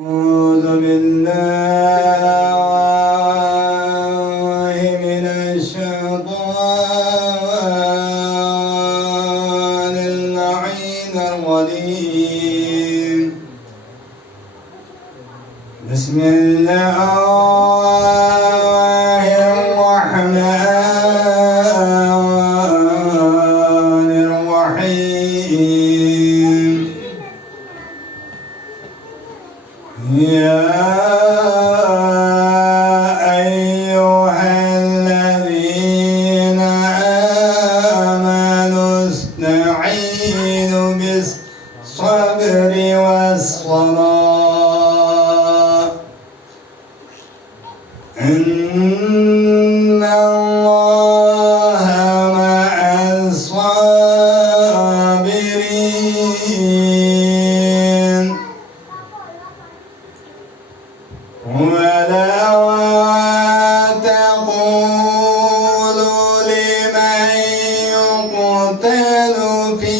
أعوذ بالله من الشيطان اللعين الرجيم. بسم الله الرحمن الرحيم. يا أيها الذين آمنوا استعينوا بالصبر والصلاة إن الله مع الصابرين. ولا تقولوا لمن يقتل في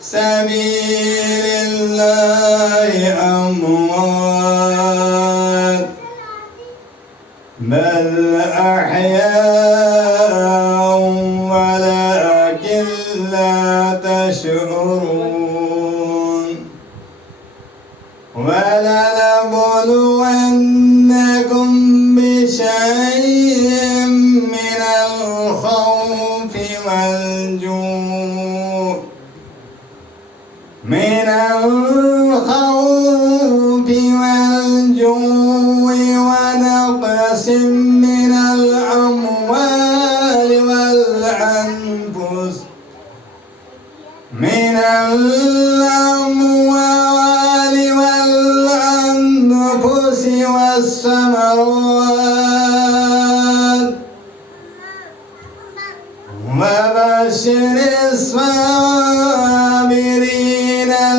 سبيل الله أموات بل أحياء ولكن لا تشعرون. ولنبلونكم بشيء من الخوف والجوع ونقص من الأموال والأنفس والثمرات وبشر الصابرين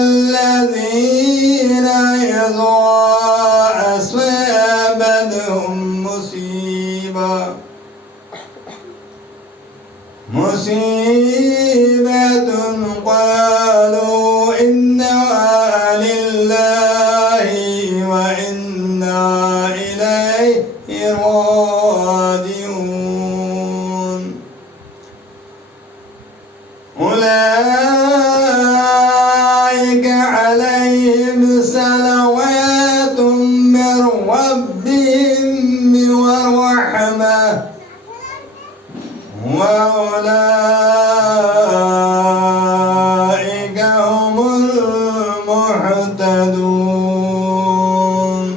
الذين إذا أصابتهم مصيبة قالوا إنا لله وإنا إليه راجعون. أولئك عليهم صلوات من ربهم ورحمة وأولئك هم المهتدون.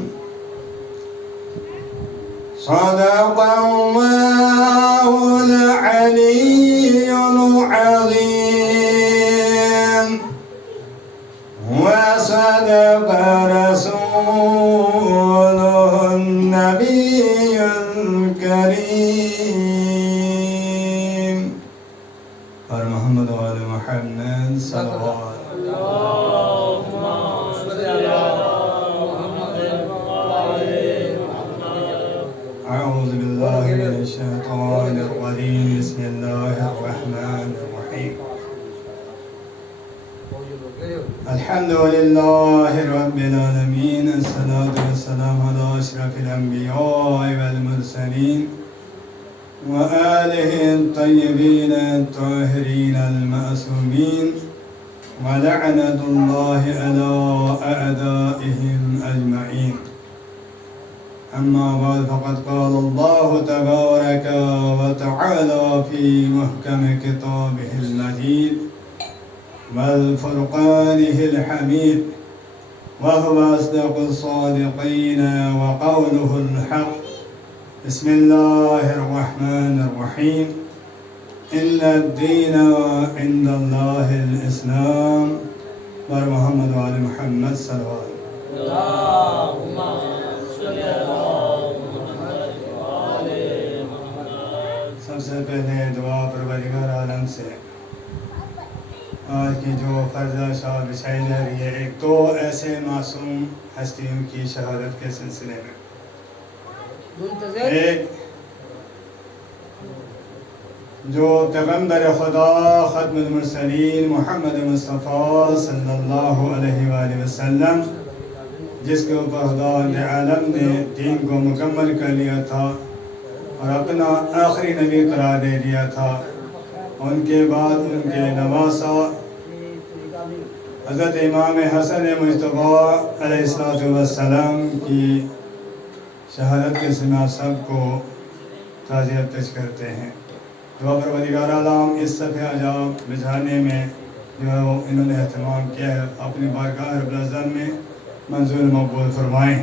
صدق الله العلي العظيم وصدق رسوله النبي الكريم. اور محمد وآل محمد صلوات. أعوذ بالله من الشيطان الرجيم. بسم الله الرحمن الرحيم. الحمد لله رب العالمين. الصلاة والسلام على أشرف الأنبياء والمرسلين وآله الطيبين الطاهرين المعصومين ولعنة الله على أعدائهم أجمعين. أما بعد فقد قال الله تبارك وتعالى في محكم كتابه المجيد والفرقانه الحميد وهو أصدق الصادقين وقوله الحق. بسم الله الرحمن الرحيم. إن الدين عند الله الإسلام. بر محمد وآل محمد صلوات. اللهم صل على محمد وآل محمد. سب سے پہلے دعا پروردگار عالم سے آج کی جو فرضہ شاہ بچائی جا رہی ہے، ایک تو ایسے معصوم ہستیوں کی شہادت کے سلسلے میں، ایک جو پیغمبر خدا ختم المرسلین محمد مصطفیٰ صلی اللہ علیہ وآلہ وسلم جس کے اوپر خدا عالم نے دین کو مکمل کر لیا تھا اور اپنا آخری نبی قرار دے دیا تھا. ان کے بعد ان کے نواسا حضرت امام حسن مجتبیٰ علیہ السلام کی شہادت کے سنا سب کو تعزیت پیش کرتے ہیں. دعا پروردگار عالم اس صفحہ عجاب بجھانے میں جو انہوں نے اہتمام کیا ہے اپنی بارگاہ رب العزت میں منظور مقبول فرمائیں.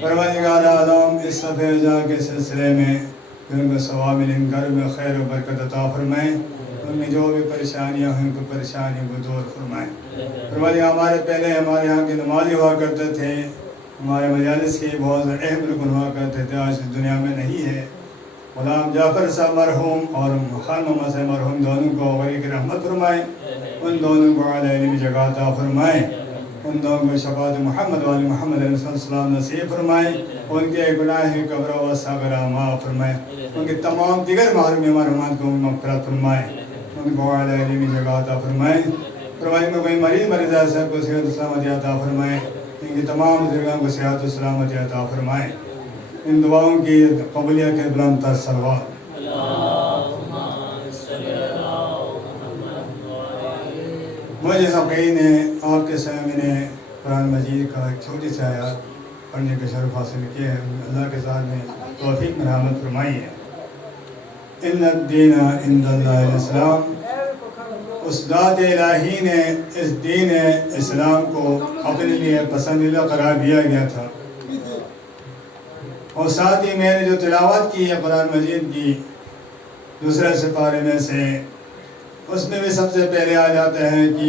پروردگار عالم اس صفحہ عجاب کے سلسلے میں ان کو ثواب ان گھر میں خیر و برکت عطا فرمائیں. ان میں جو بھی پریشانیاں ہیں ان کو پریشانیوں کو دور فرمائیں. پروردگار ہمارے پہلے ہمارے یہاں کے نمازی ہوا کرتے تھے, ہمارے مجالس کے بہت اہم رکن ہوا کرتے تھے, آج اس دنیا میں نہیں ہے. غلام جعفر صاحب مرحوم اور خان محمد صاحب مرحوم دونوں کو غریق رحمت فرمائیں. ان دونوں کو اعلی علمی جگہ عطا فرمائیں. ان دونوں کو شفاعت محمد والی محمد علیہ السلام نصیب فرمائیں. ان کے گناہ قبر و صغرا معاف فرمائیں. ان کے تمام دیگر محروم مرحومات کو مغفرت فرمائیں. ان کو اعلی علمی جگہ عطا فرمائیں. پروردگار میں کوئی مریض ہے سب کو صحت و سلامتی عطا فرمائیں. ان کی تمام بزرگوں کو صحت و سلامتی عطا فرمائیں. ان دعاؤں کی قبولیت کے بلند تر صلوات. مجھے حقین ہے آپ کے سامنے قرآن مجید کا ایک چھوٹی سی آیات پڑھنے کا شرف حاصل کیا ہے. اللہ کے ذات نے توفیق مرحمت فرمائی ہے. ان الدین عند اللہ الاسلام. اس ذات الہی نے اس دین اسلام کو اپنے لیے پسندیدہ قرار دیا گیا تھا. اور ساتھ ہی میں نے جو تلاوت کی ہے قرآن مجید کی دوسرے سپارے میں سے, اس میں بھی سب سے پہلے آ جاتا ہے کہ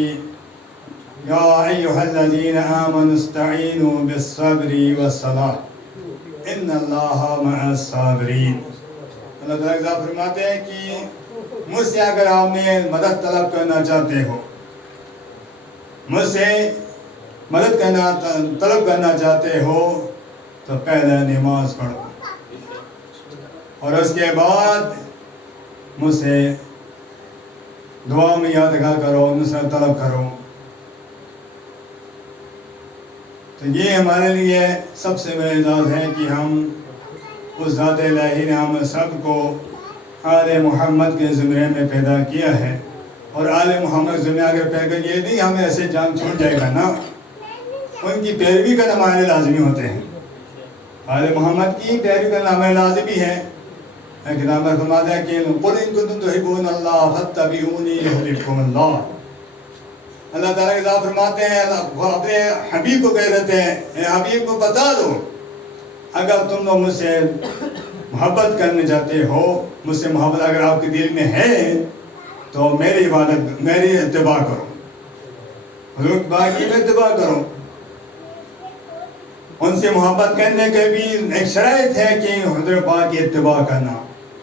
یا ایھا الذین آمنوا استعینوا بالصبر والصلاۃ ان اللہ مع الصابرین. اللہ تعالیٰ فرماتے ہیں کہ مجھ سے اگر آپ نے مدد طلب کرنا چاہتے ہو, مجھ سے مدد طلب کرنا چاہتے ہو تو پہلے نماز پڑھو اور اس کے بعد مجھ سے دعا میں یاد رکھا کرو, نصرت طلب کرو. تو یہ ہمارے لیے سب سے بڑا اعزاز ہے کہ ہم اس ذات الہی نے ہم سب کو آل محمد کے زمرے میں پیدا کیا ہے. اور آل محمد زمرے اگر پیدا یہ نہیں ہمیں ایسے جان چھوٹ جائے گا نا, ان کی پیروی کرنا ہمارے لازمی ہوتے ہیں. آل محمد کی پیروی کرنا ہمیں لازمی ہے. کتاب میں فرماتا ہے کہ قل ان کنتم تحبون اللہ فاتبعونی یحببکم اللہ. اللہ تعالیٰ کے ذات فرماتے ہیں, وہ اپنے حبیب کو کہہ دیتے ہیں اے حبیب کو بتا دو اگر تم لوگ مجھ سے محبت کرنے چاہتے ہو, مجھ سے محبت اگر آپ کے دل میں ہے تو میری عبادت میری اتباع کرو, حضور باقی میں اتباع کرو. ان سے محبت کرنے کے بھی ایک شرائط ہے کہ حضور پاک کی اتباع کرنا,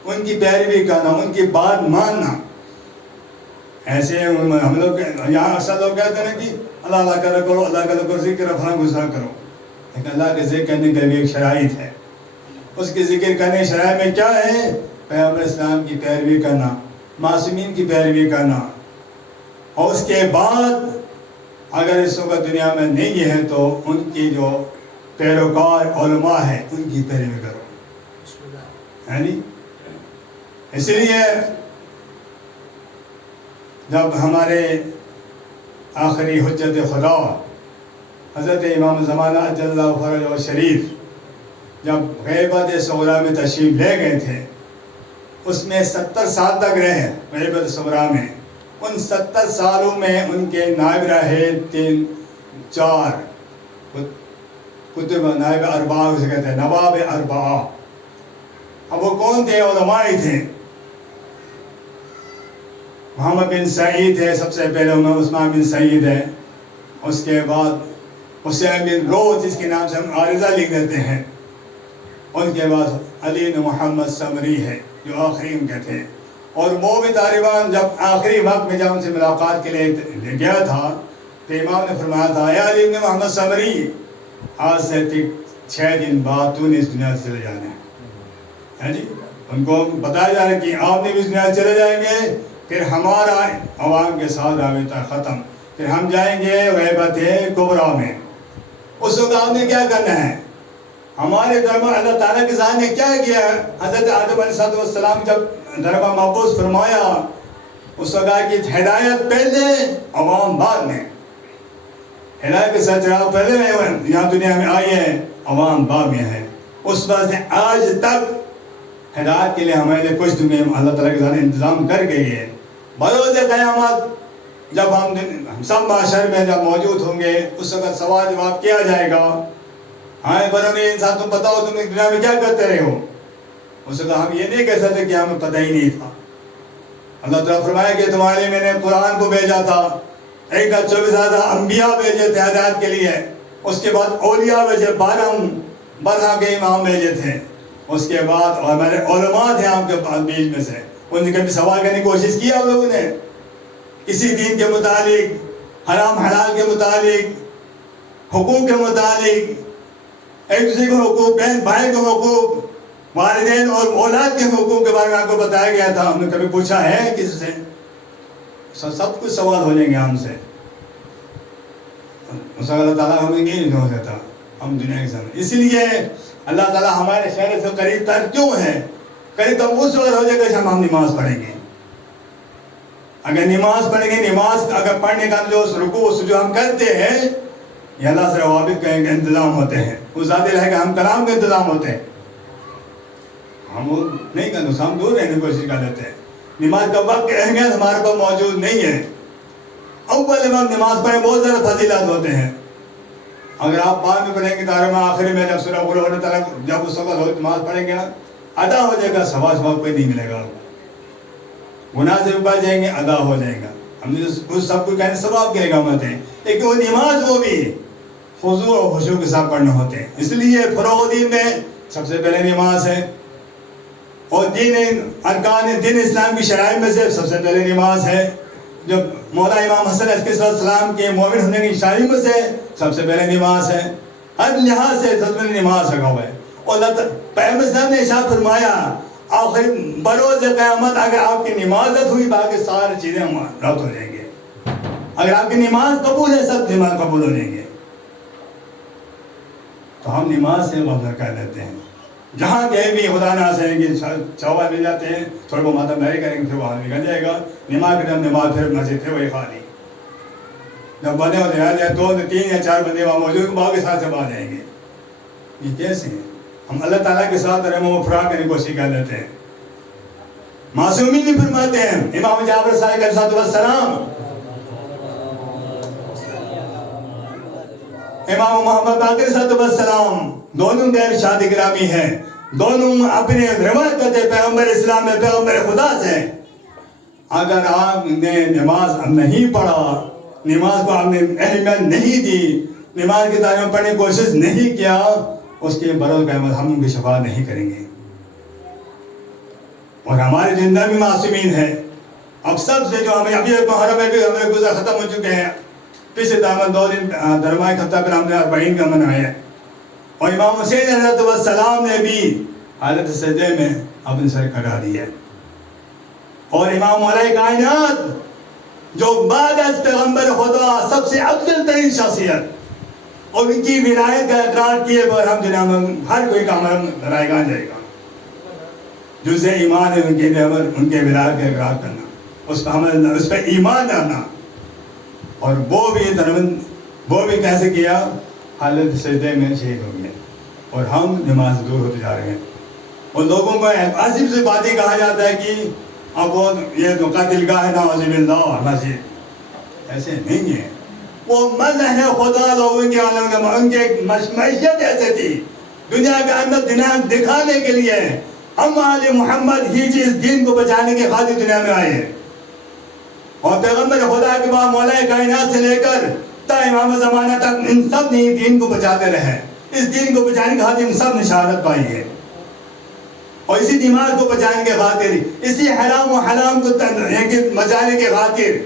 ان کی پیروی کرنا, ان کی بات ماننا. ایسے ہم لوگ یہاں اکثر لوگ کہتے ہیں کہ اللہ اللہ کا کرو, اللہ کا ذکر فلاں گزار کرو, لیکن اللہ کے ذکر کرنے کے بھی ایک شرائط ہے. اس کے ذکر کرنے کی شرائط میں کیا ہے؟ پیغمبر اسلام کی پیروی کرنا, معصومین کی پیروی کرنا. اور اس کے بعد اگر اس وقت دنیا میں نہیں ہے تو ان کی جو پیروکار علماء ہے ان کی پیروی کرو. یعنی اس لیے جب ہمارے آخری حجت خدا حضرت امام زمانہ اجل اللہ فرجہ شریف جب غیبت صغریٰ میں تشریف لے گئے تھے, اس میں 70 سال تک رہے غیبت صغریٰ میں. ان 70 سالوں میں ان کے نائب رہے 3-4 کتب نائب اربعہ اسے کہتے ہیں, نواب اربعہ. اب وہ کون تھے؟ علماء تھے. محمد بن سعید ہے سب سے پہلے, عثمان بن سعید ہے. اس کے بعد حسین بن روز جس کے نام سے ہم عارضہ لکھ دیتے ہیں. ان کے بعد علی بن محمد سمری ہے جو آخری ان کے تھے. اور وہ بھی طالبان جب آخری وقت میں جب ان سے ملاقات کے لیے گیا تھا تو امام نے فرمایا تھا اے علی بن محمد سمری, آج سے 6 دن بعد تو نے اس دنیا سے چلے جانا ہے. جی ان کو بتایا جا رہا ہے کہ آپ نے بھی اس دنیا سے چلے جائیں گے, پھر ہمارا عوام کے ساتھ رابطہ ختم, پھر ہم جائیں گے غیبت کبریٰ میں. اس وقت آپ نے کیا کرنا ہے؟ ہمارے دربار اللہ تعالیٰ کے ذات نے کیا کیا؟ حضرت آدم علیہ السلام جب دربار مبعوث فرمایا، اس وقت کی ہدایت پہلے، عوام بعد میں. ہدایت کے ساتھ چراغ پہلے یہاں دنیا میں آئی ہے، عوام بعد میں ہے. اس وقت سے آج تک ہدایت کے لیے ہمارے لیے کچھ دنیا میں اللہ تعالیٰ کے ذات انتظام کر گئی ہے. بروز قیامت جب ہم سب معاشر میں جب موجود ہوں گے، اس وقت سوال جواب کیا جائے گا. ہاں برونی انسان تم بتاؤ تم دنیا میں کیا کرتے رہے ہو؟ اس وقت ہم یہ نہیں کہہ سکتے کہ ہمیں پتہ ہی نہیں تھا. اللہ تعالیٰ فرمایا کہ تمہارے لیے میں نے قرآن کو بھیجا تھا، 24,000 انبیاء بھیجے تھے ہدایت کے لیے. اس کے بعد اولیاء بھیجے، 12 کے امام بھیجے تھے. اس کے بعد اور ہمارے علماء تھے آپ کے بیچ میں سے، ان نے کبھی سوال کرنے کی کوشش کی آپ لوگوں نے؟ کسی دین کے متعلق، حرام حلال کے متعلق، حقوق کے متعلق، ایک دوسرے کے حقوق، بہن بھائی کے حقوق، والدین اور اولاد کے حقوق کے بارے میں آپ کو بتایا گیا تھا؟ ہم نے کبھی پوچھا ہے کسی سے؟ سب کچھ سوال ہو جائیں گے ہم سے. اللہ تعالیٰ ہمیں یہ نہیں ہو سکتا ہم دنیا کے سامنے. اس لیے اللہ تعالیٰ ہمارے شہر سے قریب تر کیوں ہے؟ قریب تر اس وقت ہو جائے گا جب ہم نماز پڑھیں گے. اگر نماز پڑھیں گے، نماز اگر پڑھنے کا جو رکوع جو ہم کرتے ہیں، یہ اللہ سے روابط کا انتظام ہوتے ہیں. اس ذات الہی کا ہم کلام کا انتظام ہوتے ہیں. ہم نہیں کرتے، ہم دور رہنے کی کوشش کر لیتے ہیں. نماز کا وقت اہمیت ہمارے پاس موجود نہیں ہے. اول وقت نماز پڑھیں بہت زیادہ فضیلات ہوتے ہیں. اگر آپ بعد میں پڑھیں گے تو آخر میں جب سورہ قل ہونے تعالیٰ جب اس وقت نماز پڑھیں گے نا، ادا ہو جائے گا، ثواب کوئی نہیں ملے گا. گناہ سے بھی بچ جائیں گے، ادا ہو جائے گا. ہم نے اس سب کو کہنے ثواب کی نعمت ہے، لیکن وہ نماز وہ بھی خضوع اور خشوع کے ساتھ پڑھنا ہوتے ہیں. اس لیے فروغ دین میں سب سے پہلے نماز ہے، اور ارکان دین اسلام کی شرائع میں سے سب سے پہلے نماز ہے. جو مولا امام حسن علیہ السلام کے مومن ہونے کی نشانی میں سے سب سے پہلے نماز ہے. ہر لحاظ سے سب سے پہلے نماز رکھا ہوا ہے. اور پیغمبر صاحب نے ارشاد فرمایا، آخر بروز قیامت اگر آپ کی نماز رد ہوئی، باقی ساری چیزیں رد ہو جائیں گے. اگر آپ کی نماز قبول ہے، سب نماز قبول ہو جائیں گے. تو ہم نماز سے غفلت کر لیتے ہیں. جہاں کہیں بھی خدا نہ سے کہ چاول مل جاتے ہیں، تھوڑا بہت ماتم داری کریں گے، پھر وہاں نکل جائے گا. نماز کے ٹائم نماز، پھر مسجد پھر وہی خالی. جب بندے ہوتے ہیں 2 3 یا 4 بندے وہاں موجود، باقی ساتھ سے آ جائیں گے. یہ کیسے ہیں؟ ہم اللہ تعالیٰ کے ساتھ رحم و فرار کرنے کی کوشش کر لیتے ہیں. معصومین بھی فرماتے ہیں، امام جعفر صادق علیہ السلام، امام محمد باقر صلی اللہ علیہ وسلم، دونوں کا ارشاد گرامی ہے. دونوں اپنے روایت کرتے پیغمبر اسلام میں پیغمبر خدا سے، اگر آپ نے نماز نہیں پڑھا، نماز کو آپ نے اہمیت نہیں دی، نماز کی تعلیم پڑھنے کی کوشش نہیں کیا، اس کے بروز قیامت ہم ان کی شفاعت نہیں کریں گے. اور ہمارے زندہ بھی معصومین ہیں. اب سب سے جو ہمیں ابھی محرم میں بھی ہمیں گزر ختم ہو چکے ہیں. پچھلے دامن 2 دن درمائے ہفتہ پر ہم نے 40 کا منایا ہے. اور امام حسین علیہ السلام نے بھی حالت سجدے میں اپنے سر کٹا دیا. اور امام مولا کائنات جو بعد از پیغمبر خدا سب سے افضل ترین شخصیت، اور ان کی ولایت کا اقرار کیے بغیر ہم جناب ہر کوئی کا عمل رائے گان جائے گا. جزء ایمان ہے ان کے عمل، ان کے ولایت کا اقرار کرنا، اس پہ عمل، اس پہ ایمان لانا. اور وہ بھی کیسے کیا؟ حالت سجدے میں شہید ہو گیا. اور ہم نماز دور ہوتے جا رہے ہیں. اور لوگوں کو عجیب سے باتیں کہا جاتا ہے کہ اب وہ یہ تو قاتل گاہ ہے نعوذ باللہ مسجد. ایسے نہیں ہے. وہ مذہب ہے خدا لوگوں کے عالم کا. ان کی معیشت ایسے تھی دنیا کے اندر دکھانے کے لیے ہم آل محمد ہی اس دین کو بچانے کے خاطر دنیا میں آئے ہیں. اور پیغمبر خدا کے بعد مولا کائنات سے لے کر تا امام زمانہ تک ان سب نے دین کو بچاتے رہے. اس دین کو بچانے کے خاطر ان سب نے شہادت پائی ہے. اور اسی نماز کو بچانے کے خاطر، اسی حرام و حلام کو بچانے کے خاطر.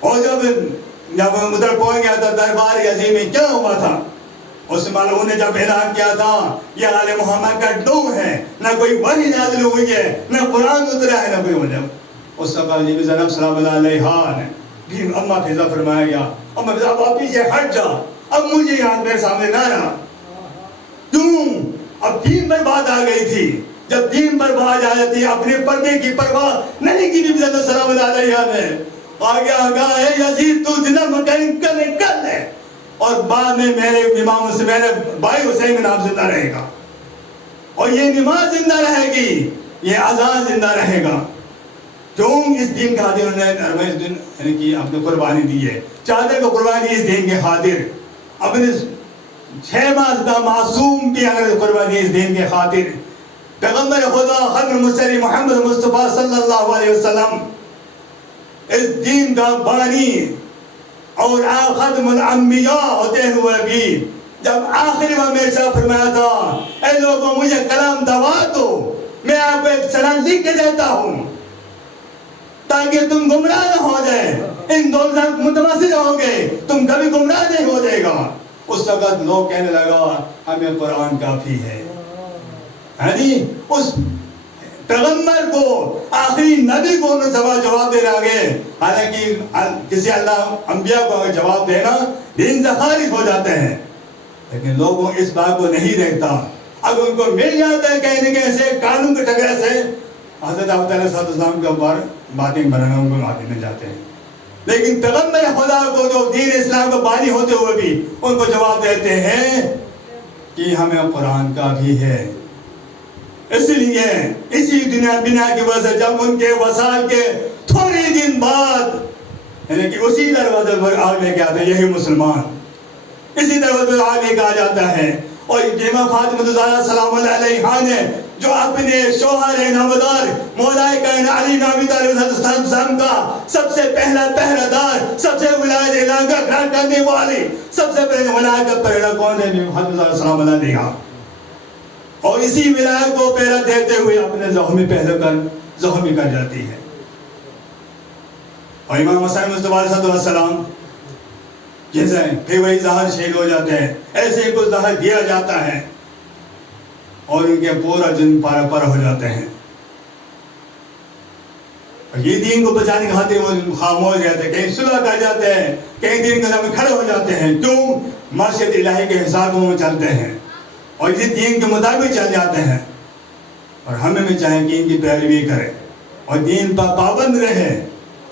اور جب ادھر پہنچ گیا تھا دربار یزید میں کیا ہوا تھا، اس معلوم نے جب اعلان کیا تھا یہ آل محمد کا ڈوم ہے، نہ کوئی وحی نازل ہوئی ہے، نہ قرآن اترا ہے، نہ کوئی وجہ. اس وقت نبی سلام اللہ علیہ نے اماں فضا فرمایا گیا، اماں فضا آپ پیچھے ہٹ جا. اب مجھے یاد میرے سامنے نہ رہا. کیوں؟ اب دین پر بات آ گئی تھی. جب دین پر بات آ جاتی اپنے پردے کی پرواہ نہیں کی. نبی السلام علیہ نے آگے آگاہ ہے یزید تو جتنا مکین کر لے اور بعد میں میرے امام سے میرے بھائی حسین کا نام زندہ رہے گا اور یہ نماز زندہ رہے گی, یہ اذان زندہ رہے گا. کیوں؟ اس دین کے خاطر انہوں نے اس دن یعنی کہ اپنی قربانی دی ہے. چادر کو قربانی اس دین کے خاطر, اپنے 6 ماہ کا معصوم کی اگر قربانی اس دین کے خاطر. پیغمبر خدا ختم المرسلین محمد مصطفیٰ صلی اللہ علیہ وسلم اس دین کا بانی اور ختم الانبیاء ہوتے ہوئے بھی جب آخری میں میرے ساتھ فرمایا تھا اے لوگوں مجھے کلام دوا دو, میں آپ کو ایک سلام لکھ کے دیتا ہوں تاکہ تم گمراہ نہ ہو جائے. ان دونوں سے متماثل ہو گے, تم کبھی گمراہ نہیں ہو جائے گا. اس وقت لوگ کہنے لگا ہمیں قرآن کافی ہے. اس پیغمبر کو آخری نبی کو جواب دے رہا گئے. حالانکہ کسی اللہ انبیاء کو اگر جواب دینا دین سے خارج ہو جاتے ہیں, لیکن لوگوں اس بات کو نہیں دیکھتا. اگر ان کو مل جاتا ہے کہنے کے ایسے قانون کے ٹکرے سے حضرت ابو طالب صلی اللہ علیہ وسلم کے اوپر باتیں بنانا ان کو باتیں مل جاتے ہیں. لیکن پیغمبر خدا کو جو دین اسلام کو بانی ہوتے ہوئے بھی ان کو جواب دیتے ہیں کہ ہمیں قرآن کافی ہے. اس لیے اسی دنیا بنا کی وجہ سے جب ان کے وصال کے تھوڑے دن بعد یعنی کہ اسی دروازے پر آگ لے کے آتے ہیں یہی مسلمان, اسی دروازے پر آگ لے کے آ جاتا ہے. اور امام فاطمہ الزہرا سلام اللہ علیہا نے جو اپنے شوہر نامدار مولا کائنات علی بن ابی طالب السلام کا سب سے پہلا پہرہ دار, سب سے ولایت اعلان کا گھر کرنے والی, سب سے پہلے ولایت کا پہرہ کون ہے؟ حضرت الزہرا سلام اللہ علیہا. اور اسی ولایت کو پہرہ دیتے ہوئے اپنے زخمی پہلے کر زخمی کر جاتی ہے. اور امام حسین مصطفیٰ علیہ السلام جیسے پھر وہی زہر شہید ہو جاتے ہیں, ایسے ہی کچھ زہر دیا جاتا ہے اور ان کے پورا جن پارا پر ہو جاتے ہیں. اور یہ دین کو بچانے کے خاطر وہ خاموش رہتے ہیں, کہیں صلح کر جاتے ہیں, کہیں دین کے نام میں کھڑے ہو جاتے ہیں. کیوں؟ مرشد الہی کے حساب میں چلتے ہیں اور یہ دین کے مطابق چل جاتے ہیں. اور ہمیں بھی چاہیں کہ ان کی پیروی کریں اور دین پر پابند رہے.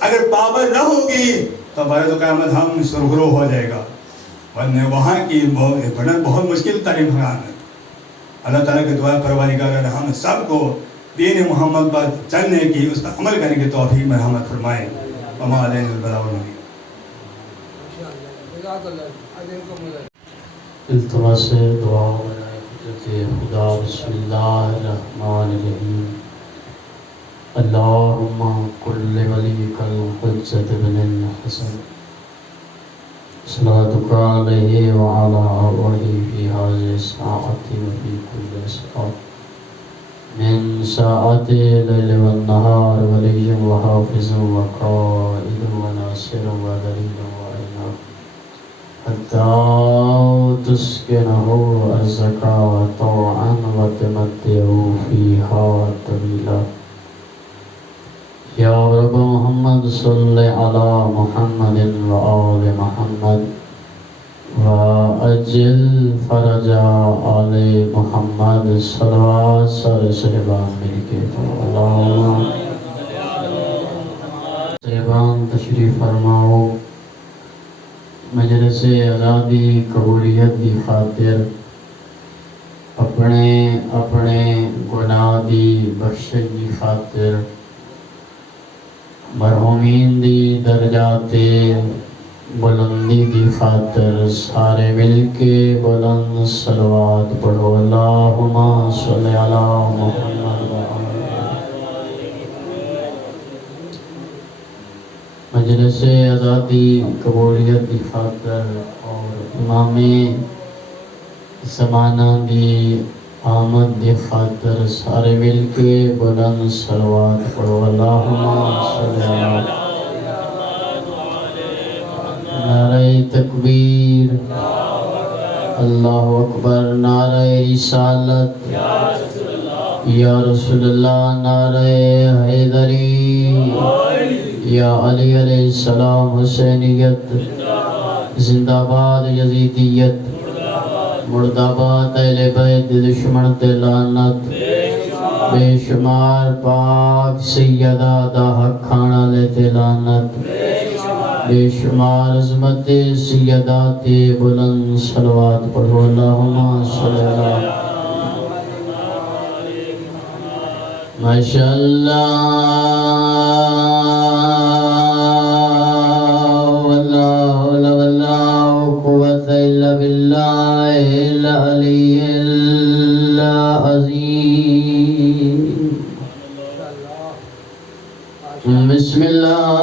اگر پابند نہ ہوگی تو برائے قیامت ہم سرخرو ہو جائے گا, ورنہ وہاں کی بہت مشکل ترین حال ہے. اللہ تعالیٰ کی دعا پروردگار ہم سب کو دین محمد پر چلنے کی, اس پر عمل کرنے کی توفیق مرحمت فرمائے. وما علینا البلاغ المبین. التماس دعا خدا. بسم اللہ الرحمن الرحیم. اللہم کل ولیک الحجۃ بن الحسن صلواتک علیہ وعلی آلہ فی هذه الساعة وفی کل ساعة من ساعة الليل والنهار ولي وحافظ وقائد وناصر ودليل وعين حتى تسكنه أرزقا طوعا وتمتعه فيها طويلا. یا رب محمد صلی علی محمد وآل محمد وعجل فرج آل محمد. صلوات سارے صحبان مل کے اللہم صحبان تشریف فرماؤ. مجلس آزادی قبولیت دی خاطر اپنے گناہ دی بخشش دی خاطر مرحومین دی درجات بلندی دی خاطر سارے مل کے بلند صلوات پڑھو. اللہم صلی علی محمد. مجلس آزادی قبولیت دی خاطر اور امام زمانہ دی آمد دی خاطر سارے مل کے بلند صلوات پڑھو. اللہم صلی علی. نعرہ تکبیر, اللہ اکبر. نعرہ رسالت یا رسول اللہ. نعرہ حیدری یا علی علیہ السلام. حسینیت زندہ باد یزیدیت، مردہ باد اہل بیت دشمن تے لعنت، بے شمار پاک سیدہ دا حق کھانا لے تے لعنت، بے شمار عظمت سیدہ تے بلند صلوات پڑھو اللہم صلی اللہ ماشاءاللہ ولا حول ولا قوة الا باللہ العلی العظیم بسم اللہ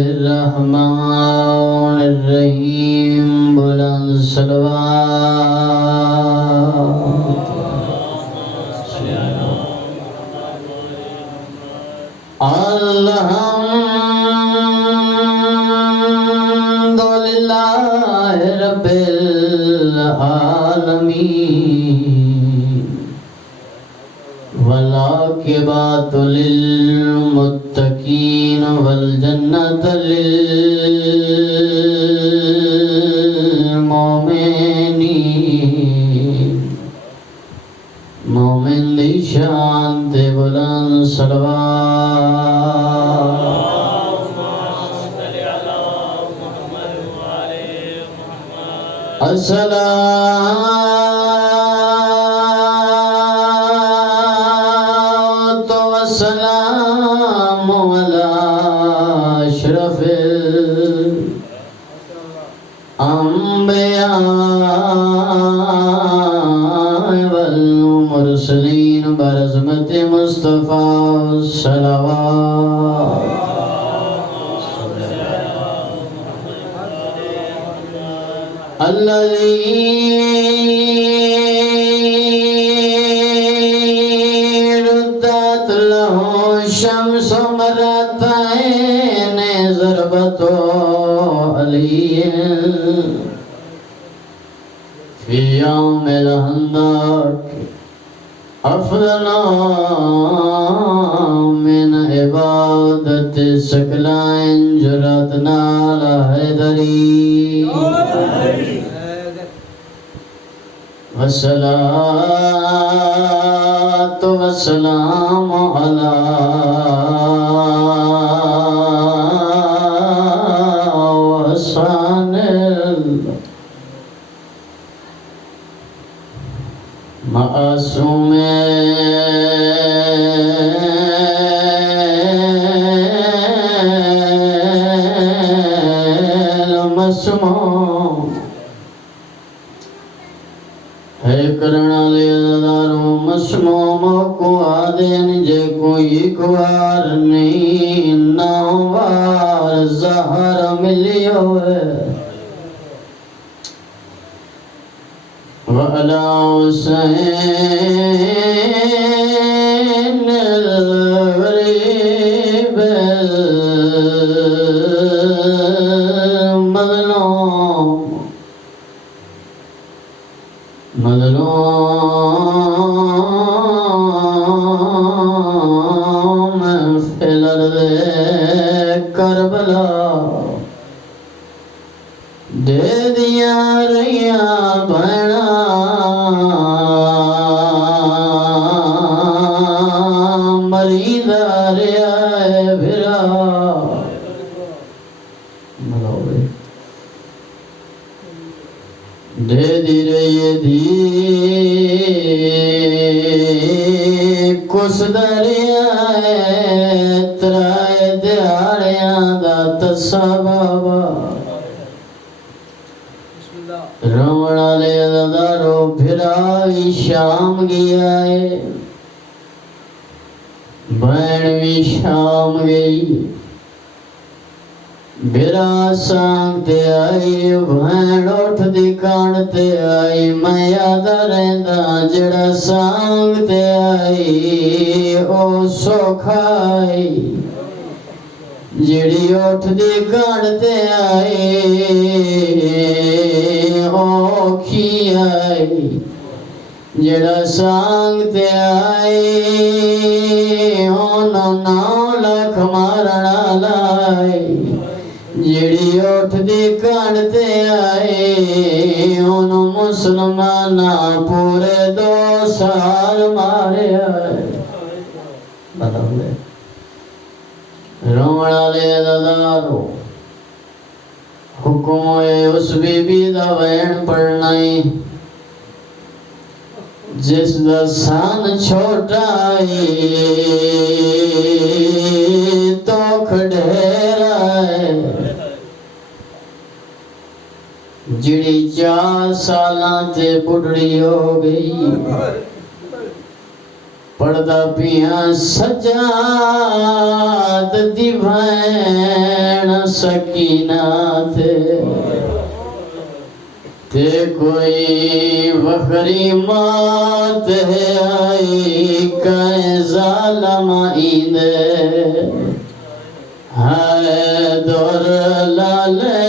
الرحمن الرحیم بلند صلوات الحمدللہ رب العالمین والعاقبۃ للمتقین والجنۃ للمؤمنین مومن دی شان تے بلند صلوات الصلاۃ والسلام علی اشرف الانبیاء والمرسلین بعظمت مصطفیٰ صلوات الذی ردت له الشمس مرتين ضربت علی فی یوم الخندق افضل من عبادت ثقلین جرتنا لحیدری والصلاة والسلام على وصان المعصوم المسموم ہے کرنا لے داروں مسموموں کو آدین جے کوئی کوار نہیں نوار زہر ملی ہوئے وَعَلَى حُسَيْنِ الْغَرِيبِ المظلوم مظلوم فی الارض کربلا دے دیا رہیا بھینا مریدہ ریا بھرا دے دی رہی دی کس دریا ترائے دیاریاں دا تصابابا روڑا لے دارو پھراوی شام گیا ہے بین بھی شام گئی برا سانگتے آئی بھین اٹھ دی کانتے آئی میں یاد رہندا جڑا سانگتے آئی او سوکھائی جڑی اٹھ دی کانتے آئی او کھی آئی جڑا سانگتے آئی او نو لکھ مارنا لائی اٹھ دی کانتے آئے انہوں مسلمانہ پورے 2 سال مارے آئے بدلے رومڑا لے دادارو حکم ہوئے اس بی بی دا وین پڑھنائی جس دا سان چھوٹائی تو کھڑیرا ہے جڑی 4 سالاں تے بڑھڑی ہو گئی پردہ پیاں سجاد دی بھین سکینہ تے کوئی وخری مات آئی کائیں ظالم آئیندے ہائے دور لالے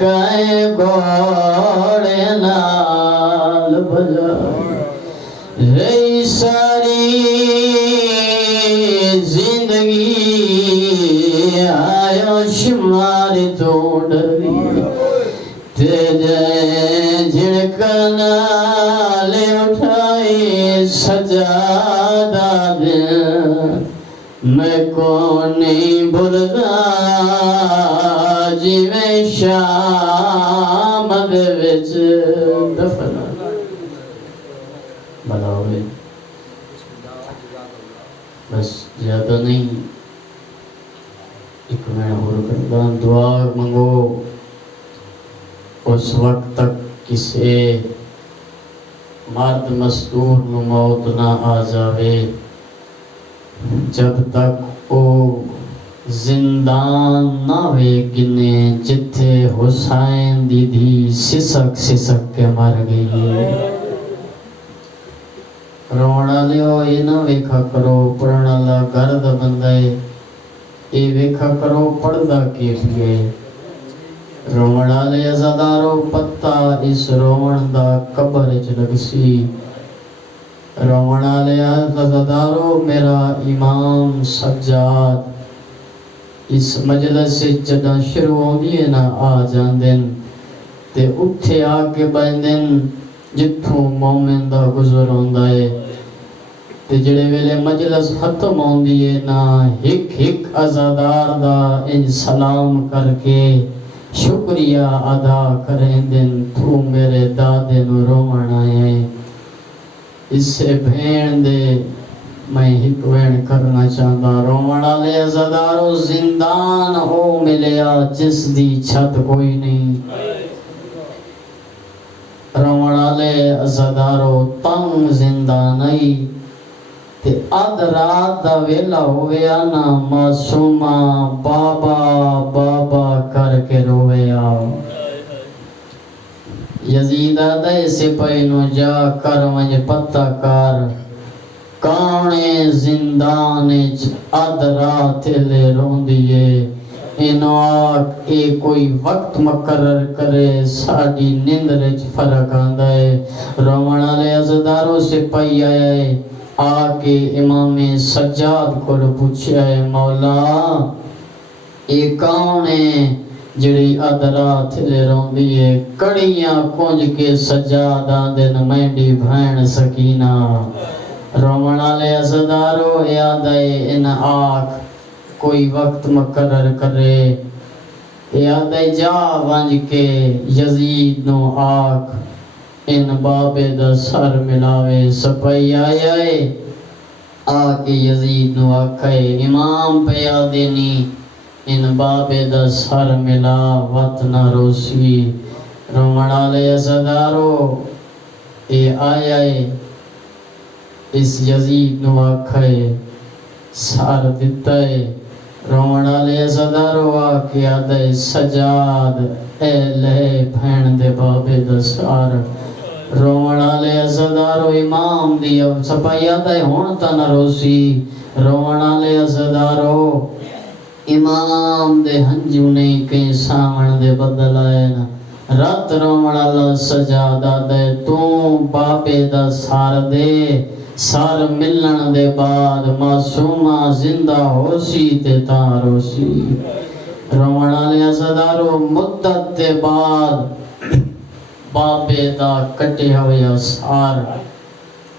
کائیں گوڑے نال بجا رہی ساری زندگی آئیو شماری تو ڈری تیجے جھڑکنا لے اٹھائی سجادہ دن میں کونی بھردا جی میں شام دے وچ دفنا بلاوے بس زیادہ نہیں ایک میں اور کردہ دعا منگو اس وقت تک کسے مرد مستور نو موت نہ آ جاوے جب تک او زندان نہ وے گنے جتھے حسین دی دی سسک سسک کے مر گئی رونا لیو یہ نہ ویکھا کرو پڑھنا اللہ گرد بندے اے ویکھا کرو پڑھدا کی پیے رونا لے ازادارو پتہ اس رومن دا قبر چلگسی رونا لے ازادارو میرا امام سجاد اس مجلس سے جدہ شروع ہوندی ہے نا آ جاندن تے اٹھے آکے بیندن جتھوں مومن دا گزر ہوندہ ہے تے جڑے ویلے مجلس ختم ہوندی ہے نا ہک ہک ازادار دا ان سلام کر کے شکریہ ادا کریں دن تو میرے دادے نو رومن آئے اس سے بھین دے میں ہک وین کرنا چاہتا رومن آلے ازادارو زندان ہو ملیا جس دی چھت کوئی نہیں رومن آلے ازادارو تنگ زندانائی تے اد رات دا ویلا ہویا نا معصومہ بابا بابا کر کے رویا یزیدہ دے سپینو جا کر ونج پتہ کار کانے زندانے اد رات لے رون دیئے انو آگ اے کوئی وقت مقرر کرے ساڑی نندرچ فرق آندائے رومن آلے ازداروں سپائی آئے آکے امام سجاد کو پوچھا ہے مولا اے کون ہے جڑی ادرات لے رون دیئے کڑیاں کونج کے سجاد آدن مینڈی بھین سکینہ رومن آلے ازدارو یاد ہے ان آکھ کوئی وقت مقرر کرے یاد ہے جا ونج کے یزید نو آکھ ان بابے دا سر ملاوے سپائی آئے آکے یزید نو آکھے امام پیا دینی ان بابے دا سر ملا وطن روسی رومن آلے ازدارو اے آئے اس یزید نو آکھے سار دیتا ہے رومن آلے ازدارو آکے آدھے سجاد اے لے بھین دے بابے دا سار رومن آلے ازدارو امام دیا سپائی آدھے ہونتا نہ روسی رومن آلے ازدارو امام دے ہنجو نہیں کہیں سامن دے بدل آئے نا رات رومن اللہ سجادہ دے تو بابے دا سار دے سار ملن دے بعد معصومہ زندہ ہو سی تے تاں روسی روان والے عزادارو مدت دے بعد بابے دا کٹیا ہویا سار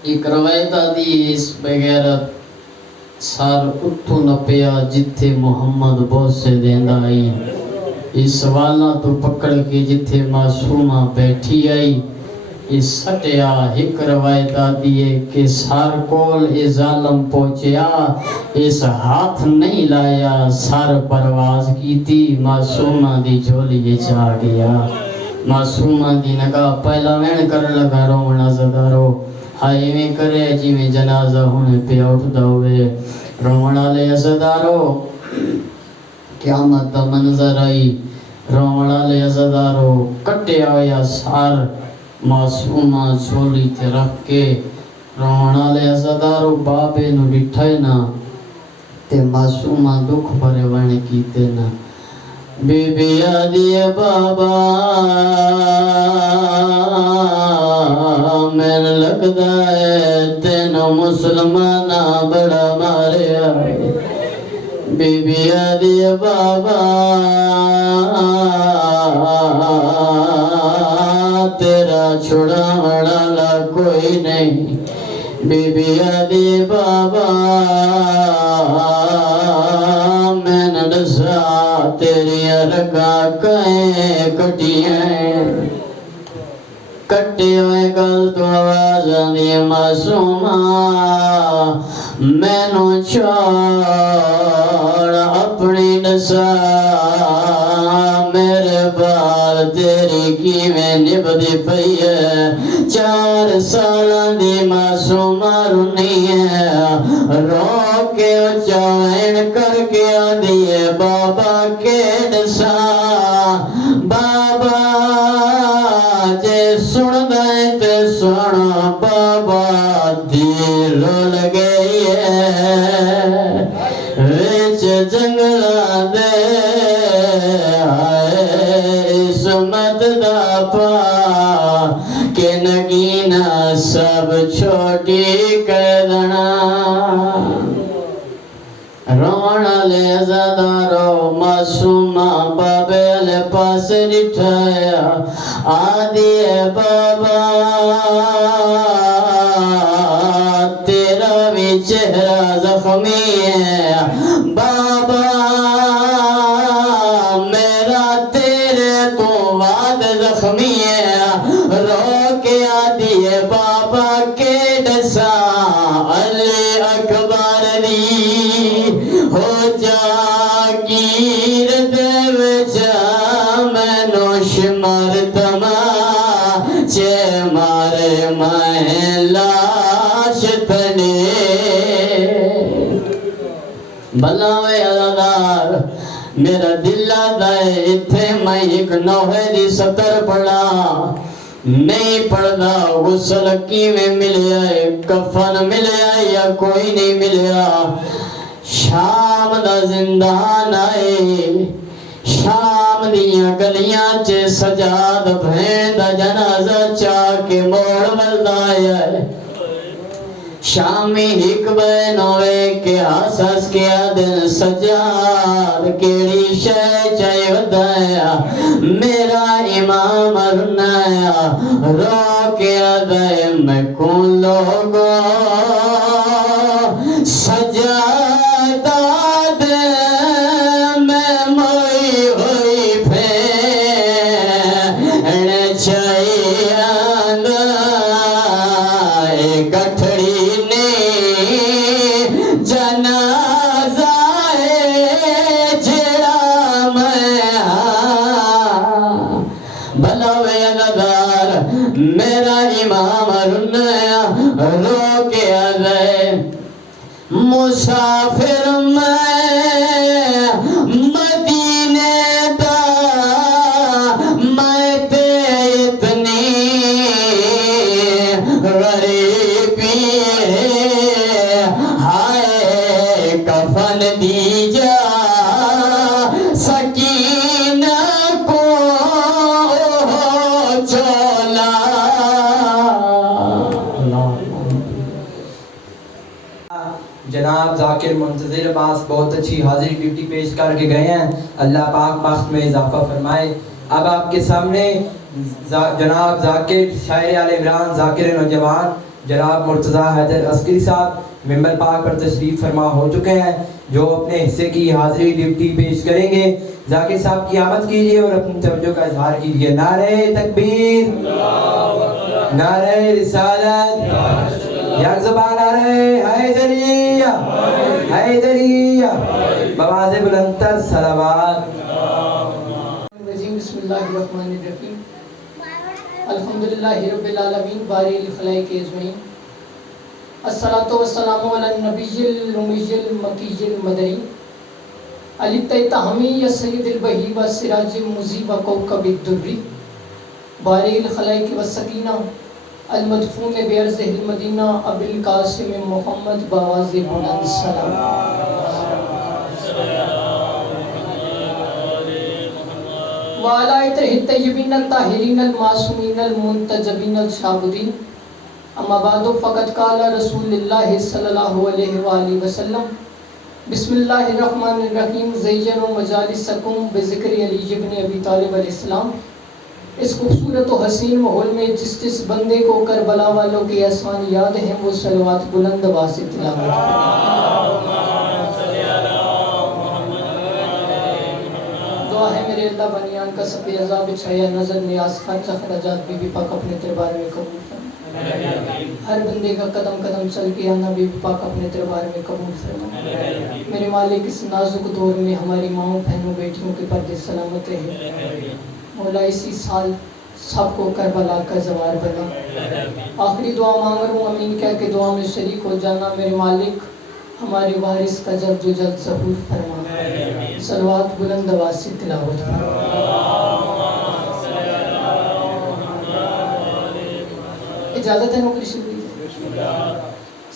ایک روایت آدھی اس بغیرت سار اتھو نہ پیا جتھے محمد بوسے دیندہ آئی اس والا تو پکڑ کے جتھے معصومہ بیٹھی آئی اس سٹیا ایک روایت آدھی ہے کہ سار کول اے ظالم پہنچیا اس ہاتھ نہیں لایا سار پرواز کی تھی معصومہ دی جھولی چاہ گیا معصومہ دی نگاہ پہلا وین کر لگا رونا زدارو ہائی میں کرے جی میں جنازہ ہونے پہ اٹھتا ہوئے رونا لے زدارو قیامت دا منظر آئی رونا لے زدارو کٹے آیا سار معصومہ جھولی تے رکھ کے رونا لے زدارو بابے نو ڈٹھائے نا تے معصومہ دکھ بھرے وین کیتے نا بی بی آدھی بابا میں لگدا ہے تینو مسلمانہ بڑا ماریا بی بی آدھی بابا تیرا چھڑا والا کوئی نہیں بی بی آدھی بابا میں نڈسا تیری رگا کہیں کٹیاں کٹے ہوئے گل تو آواز آدھی معصومہ میں نو چھوڑ اپنی نسا میرے بال تیری کی میں نبدی پئی ہے 4 سالان دی معصومہ رونی ہے رو کے چوین کر کے آدھی ہے بابا کے نسا بابا جے سن دائیں تے سن بابا دیر لگئی ہے ویچ جنگلہ دے عصمت دا پا کہ نگینہ سب چھوٹی قیدنا رونا لے زدارو معصومہ بابے لے پاس نٹھایا آدھی ہے بابا تیرا بھی چہرہ زخمی ہے بابا میرا تیرے تو وعد زخمی ہے رو کے آدھی ہے بابا کے ڈسا علی اکبر دی ہو جاگیر دے وچا میں نوش مردما چے مارے میں لاش تنے بلاوے عزادار میرا دل آدھائے اتھے میں ایک نوہے دی سطر پڑا نہیں پڑھدا غسل کی میں ملیا کفن ملیا یا کوئی نہیں ملیا شام دا زندان آئے شام دیاں گلیاں چے سجاد بھین دا جنازہ چاہ کے موڑ ملدایا شامی ایک بین ہوئے کہ آساس کیا دل سجاد کیڑی شے چاہے ودایا میرا امام رنایا رو کیا دے میں کون لوگو سجادہ دے میں موئی ہوئی پھین چاہیے گٹھڑی جنازہ جڑا میں بلاوے عزادار میرا امام رنیا رو کے آگئے مسافر میں مدینے دا میں تے اتنی غریبی ہائے کفن دی جا سکینہ کو چولا جناب ذاکر ذاکر منتظر عباس بہت اچھی حاضری ڈیوٹی پیش کر کے گئے ہیں. اللہ پاک بخت میں اضافہ فرمائے. اب آپ کے سامنے جناب ذاکر شاعر آل عمران ذاکر نوجوان جناب مرتضی حیدر عسکری صاحب ممبر پاک پر تشریف فرما ہو چکے ہیں, جو اپنے حصے کی حاضری ڈیوٹی پیش کریں گے. ذاکر صاحب کی آمد کیجیے اور اپنی توجہ کا اظہار کیجیے. نعرہ تکبیر, نعرہ رسالت, یک زبان نعرہ حیدریہ, حیدریہ, بآواز بلندتر صلوات. بسم اللہ الرحمن الرحیم. الحمدللہ رب العالمین باری الخلائق اجمعین. الصلاۃ والسلام علی النبی الامی المکی المدنی علی تہمی سید البہی و سراج المضی و کوکب الدری باری الخلائق والسکینہ المدفون بعرض المدینہ ابی القاسم محمد بآواز بلند سلام. وعلى اطهر الطيبين الطاهرين المعصومين المنتجبين الشابدين. اما بعد فقد قال رسول الله صلى الله عليه وآله وسلم بسم الله الرحمن الرحیم. زینوا مجالسکم بذکر علی بن ابی طالب علیہ السلام. اس خوبصورت و حسین ماحول میں جس بندے کو کربلا والوں کی آسمان یاد ہیں وہ صلوات بلند آواز سے تلاوت کرے. دعا ہے میرے اللہ بنیان کا سب عذاب چھایا نظر نیاز خرچ اخراجات بی بی پاک اپنے دربار میں قبول فرما. ہر بندے کا قدم قدم چل کے آنا بی بی پاک اپنے دربار میں قبول فرما. میرے مالک اس نازک دور میں ہماری ماؤں بہنوں بیٹیوں کے پردے سلامت رہے. مولا اسی سال سب کو کربلا کا زوار بنا. آخری دعا مانگ رہا ہوں, امین کہہ کے دعا میں شریک ہو جانا. میرے مالک ہمارے وارث کا جلد و جلد ظہور فرما. صلوات بلند آواز سے تلاوت فرما. اجازت ہے نوکری شروع کی.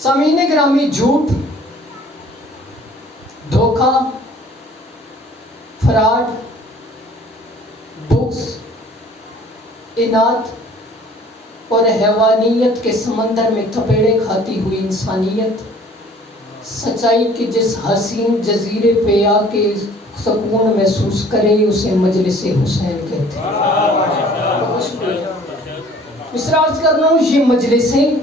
سامعین گرامی, جھوٹ, دھوکہ, فراڈ, بغض, اناد اور حیوانیت کے سمندر میں تھپیڑے کھاتی ہوئی انسانیت سچائی کے جس حسین جزیرے پہ آ کے سکون محسوس کرے اسے مجلس حسین کہتے ہیں. مصرع عرض کرنا ہوں, یہ مجلسیں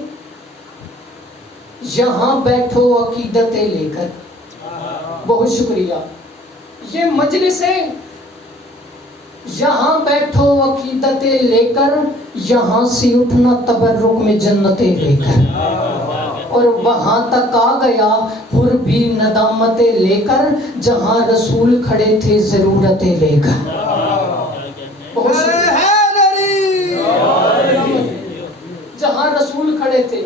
یہاں بیٹھو عقیدتیں لے کر. بہت شکریہ. یہ مجلسیں یہاں بیٹھو عقیدتیں لے کر, یہاں سے اٹھنا تبرک میں جنتیں لے کر, اور وہاں تک آ گیا حر بھی ندامتیں لے کر جہاں رسول کھڑے تھے ضرورتیں لے کر. جہاں رسول کھڑے تھے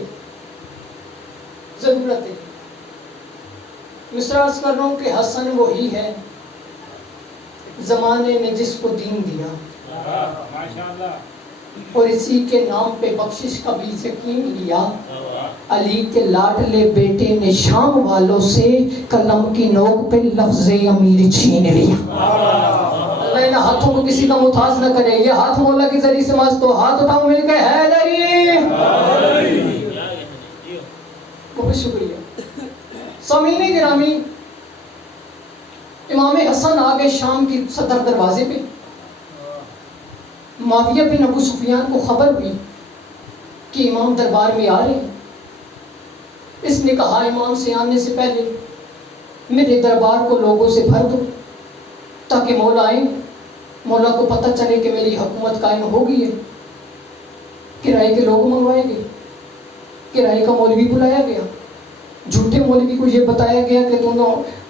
ضرورتیں. مصرع عرض کر رہا ہوں کہ حسن وہی ہے زمانے نے جس کو دین دیا, اور اسی کے نام پہ بخشش کا بھی یقین لیا. علی کے لاڈلے بیٹے نے شام والوں سے قلم کی نوک پہ لفظ امیر چھین لیا. اللہ ان ہاتھوں کو کسی کا محتاج نہ کرے. یہ ہاتھ مولا کے ذریعے سے مست ہو. ہاتھ اٹھاؤ مل کے حیدری. بہت شکریہ. سامعین گرامی, امام حسن آ گئے شام کی صدر دروازے پہ. معاویہ بن ابو سفیان کو خبر ہوئی کہ امام دربار میں آ رہے ہیں. اس نے کہا امام سے آنے سے پہلے میرے دربار کو لوگوں سے بھر دو تاکہ مولا آئیں, مولا کو پتہ چلے کہ میری حکومت قائم ہو گئی ہے. کرائے کے لوگ منگوائے گئے, کرائے کا مولوی بلایا گیا. جھوٹے مولوی کو یہ بتایا گیا کہ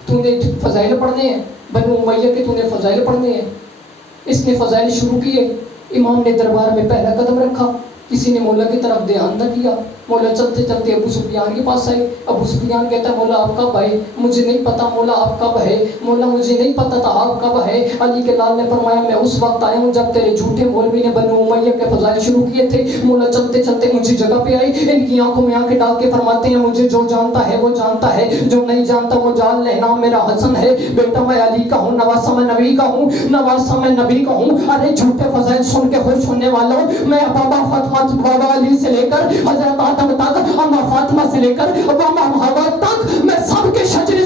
تو نے فضائل پڑھنے ہیں, بنو امیہ کے تو نے فضائل پڑھنے ہیں. اس نے فضائل شروع کیے. امام نے دربار میں پہلا قدم رکھا. کسی نے مولا کی طرف دھیان نہ کیا. مولا چلتے چلتے ابو سفیان کے پاس آئے. ابو سفیان کہتا ہے مولا آپ کب آئے؟ مجھے نہیں پتا. مولا آپ کب ہے؟ مولا مجھے نہیں پتا تھا آپ کب ہے. علی کے لال نے فرمایا میں اس وقت آیا ہوں جب تیرے جھوٹے مولوی نے بنو امیہ کے فضائل شروع کیے تھے. مولا چلتے چلتے مجھے جگہ پہ آئے. ان کی آنکھوں میں آنکھیں ڈال کے فرماتے ہیں مجھے جو جانتا ہے وہ جانتا ہے, جو نہیں جانتا وہ جان لینا. میرا حسن ہے بیٹا, میں علی کا ہوں, نواسا میں نبی کا ہوں, نواسا میں نبی کا ہوں. ارے جھوٹے فضائل سن کے خوش ہونے والوں, میں بابا فاطمہ بابا علی سے لے کر حضرت آدم تک, اما فاطمہ سے لے کر امام حوا تک, میں سب کے شجرے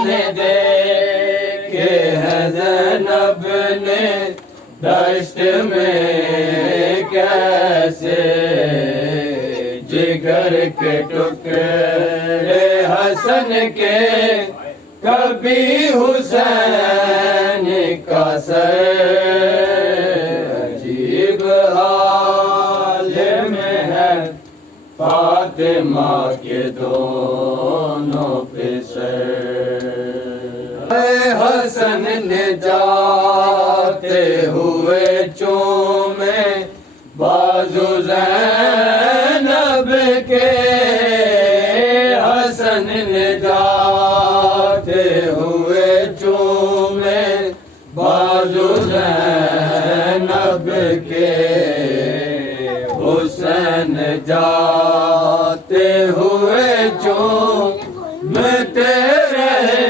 نے دیکھے ہیں زینب نے دشت میں کیسے جگر کے ٹکڑے حسن کے کبھی حسین کا سر عجیب حال میں ہے فاطمہ کے دونوں پہ سر حسن نے جاتے ہوئے چومے بازو زینب کے حسن نے جاتے ہوئے چومے بازو زینب کے حسین جاتے ہوئے چومتے رہے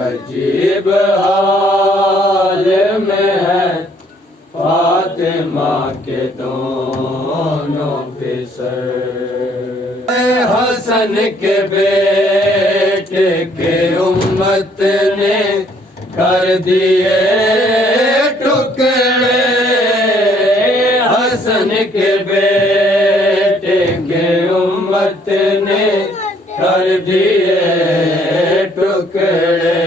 عجیب حال میں ہے فاطمہ کے دونوں پہ سر حسن کے بیٹے کے امت نے کر دیے ٹکڑے حسن کے بیٹے کے امت نے کر دیے ٹکڑے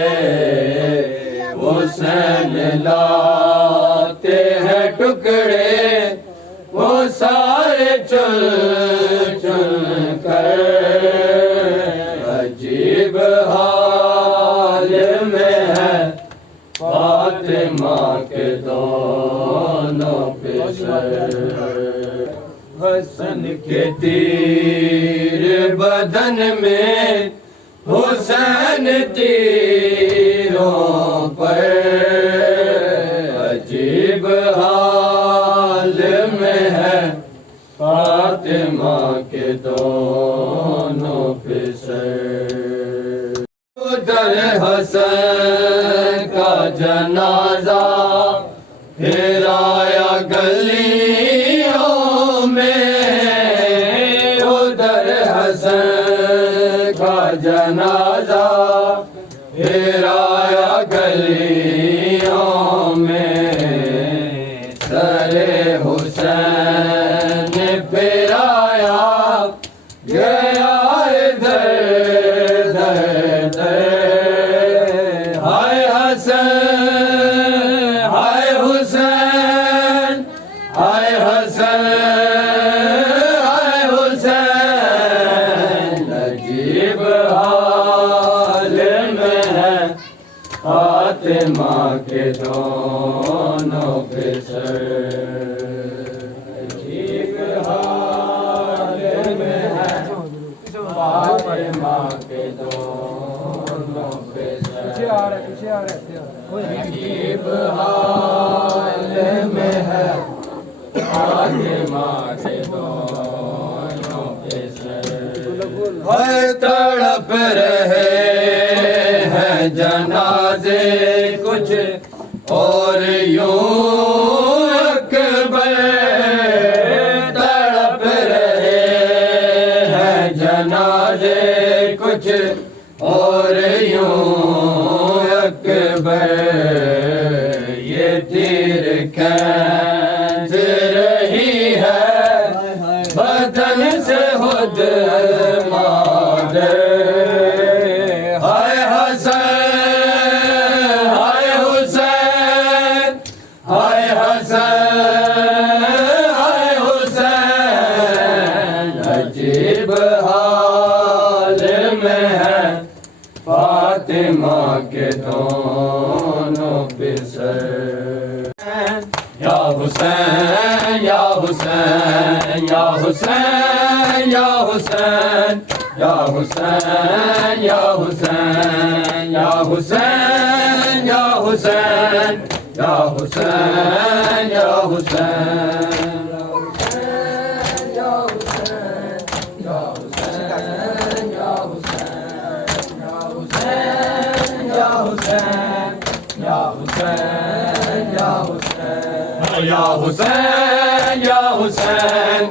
حسین لاتے ہیں ٹکڑے وہ سارے چل چل کر عجیب حال میں ہے فاطمہ کے دونوں پہ سر حسن کے تیر بدن میں حسین تیروں پر عجیب حال میں ہے فاطمہ کے دونوں پہ سر ادھر حسن کا جنازہ پھر آیا گلیوں میں ادھر حسن کا جنازہ پھر آیا گلیوں میں سر حسین پھر آیا گیا ادھر ہائے حسن ہائے حسین ہائے حسن ہائے حسین عجیب حال میں ہے فاطمہ کے دونوں پہ سر عجیب حال میں ہے فاطمہ کے دونوں پہ سر عجیب حال میں ہے فاطمہ کے دونوں پہ سر تڑپ رہے ہیں جنازے کچھ اور یوں اکبر تڑپ رہے ہیں جنازے کچھ اور یوں اکبر یہ تیر کھینچ رہی ہے بدن سے خود مادر ہائے حسین ہائے حسین ہائے حسین ہائے حسین عجیب حال میں ہے فاطمہ کے دونوں پہ سر یا حسین یا حسین یا حسین یا حسین یا حسین یا حسین یا حسین یا حسین یا حسین یا حسین یا حسین یا حسین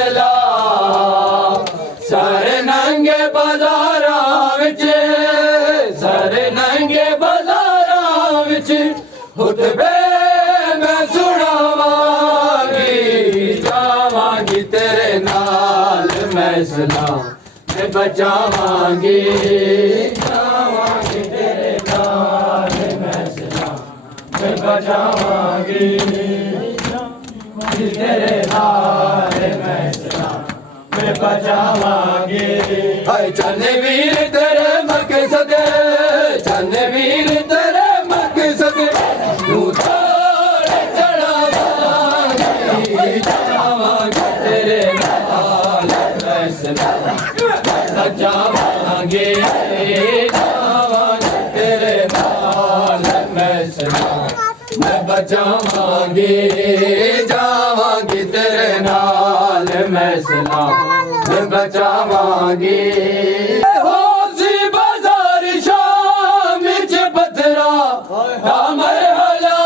سلام میں بچاواں گی جاواں گی تیرے نال میں سلام میں بچاواں گی تیرے نال میں سلام میں بچاواں گی ہائے چند ویر تیرے مقصد چند ویر تیرے مقصد تو چڑھاواں گی جاواں گی تیرے نال میں سلام بچاواں گی جاواں گی تیرے نال میں سلام میں بچاواں گی جاواں گی تیرے نال میں سلام میں بچاواں گی ہوسی بازار شام وچ پتھرا کامر حلا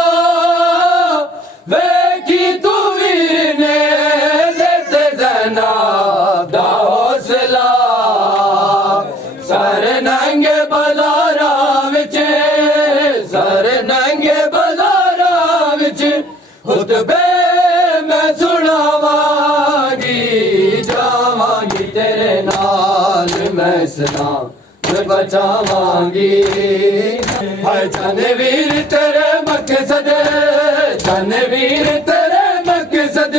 ویکھی تو ویر نے دیتے زینب دا حوصلہ سر ننگے بازاراں وچ سر ننگے بازاراں وچ خطبے میں سناواں گی جاواں گی تیرے نال میں سلام میں بچاواں گی ہائے چند ویر تیرے مقصد چند ویر تیرے مقصد